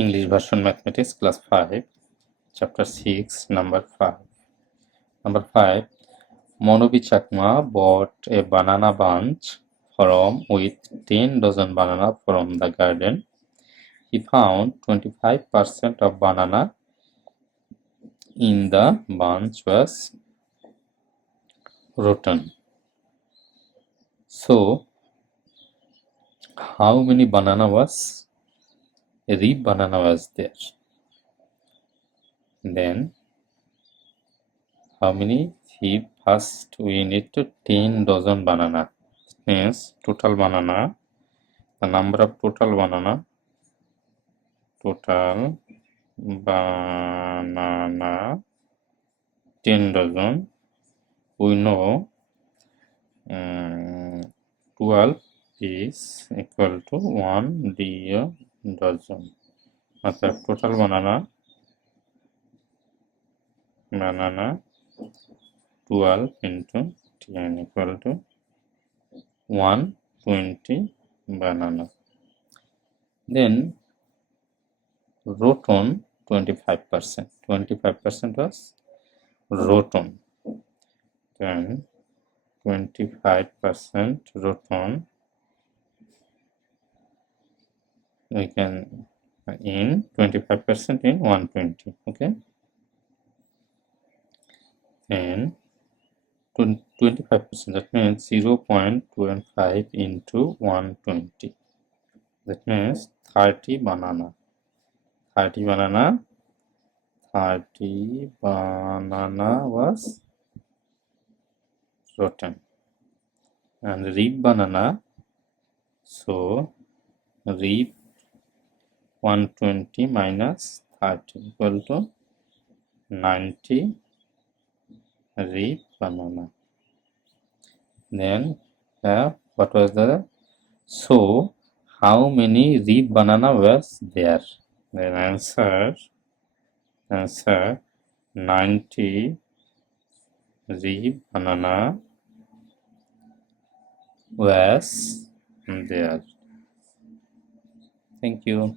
English version mathematics class 5 chapter 6 number 5. Number 5, Monobi Chakma bought a banana bunch with 10 dozen banana from the garden. He found 25% of banana in the bunch was rotten. So, how many ripe banana was there? Then, how many? First we need to 10 dozen banana. Means total banana, the number of total banana 10 dozen. We know 12 is equal to 1 dozen. অর্থাৎ total banana 12 into 10 equal to 120 banana. Then rotten 25%. 25% was rotten. Then 25% rotten. We can in 25% in 120. Okay. And 25%, that means 0.25 into 120. That means 30 banana. 30 banana was rotten. And ripe banana, so ripe 120 minus 30 equal to 90 ripe banana. Then what was the, so how many ripe banana was there? Then answer 90 ripe banana was there. Thank you.